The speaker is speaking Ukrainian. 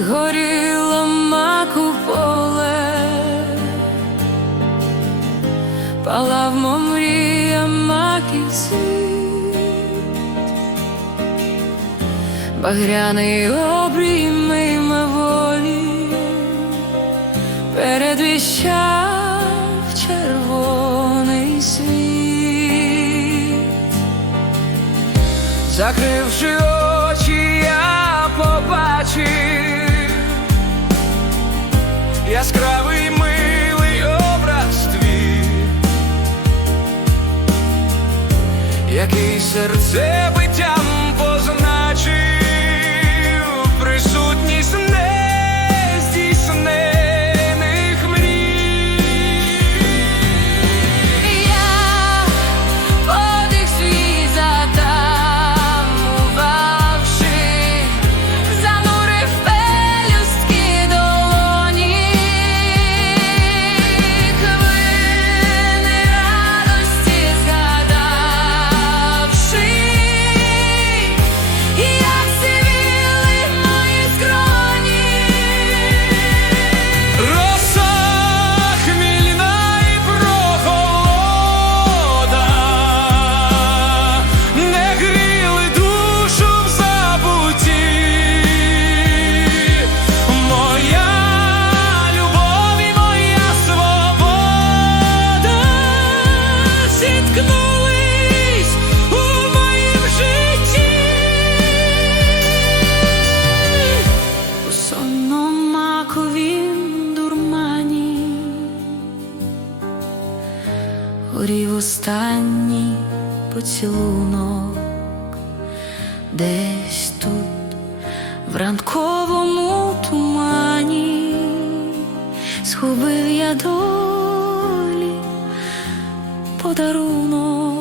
горіла маку поле, палав мрія маків багряний обрій мимоволі передвіщав червоний світ. Закривши очі, я побачив яскравий милий образ твій, який серце биттям зіткнулись у моїм житті. У сонному маковім дурмані горів останній поцілунок десь тут, в ранковому тумані, схопив я долі подарунок.